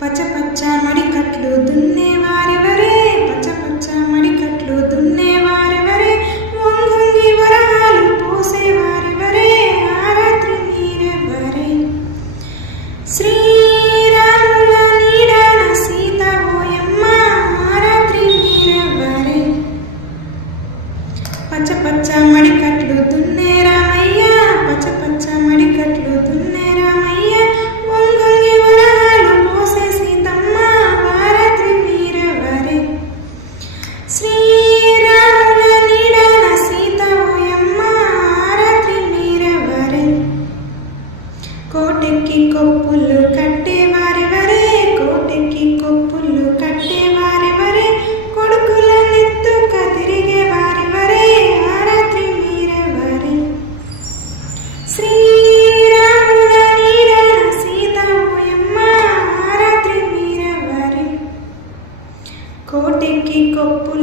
పచ్చ పచ్చ మడికట్లు దున్నేవారెవరే, పచ్చ పచ్చ మడికట్లు దున్నేవారెవరే, వంగంగి వరహాలు పోసేవారెవరే, ఆ రాత్రి మీరెవరే. శ్రీరాముల నీడన సీత ఓయమ్మ, ఆ రాత్రి మీరెవరే. పచ్చ పచ్చ మడికట్లు దున్నే రామయ్య, పచ్చ పచ్చ మడికట్లు దున్నే రామయ్య, వంగంగి వరహాలు పోసే సీతమ్మ, ఆ రాత్రి మీరెవరే. శ్రీరాముల నీడన సీత ఓయమ్మ, ఆ రాత్రి మీరెవరే. కోటెక్కి కొప్పులు కట్టేవారెవరే, కోటెక్కి కొప్పులు కట్టేవారెవరే, కొడుకుల నెత్తుక తిరిగేవారెవరే, ఆ రాత్రి మీరెవరే. శ్రీరాముల నీడన సీత ఓయమ్మ, ఆ రాత్రి మీరెవరే. కోటెక్కి కొప్పులు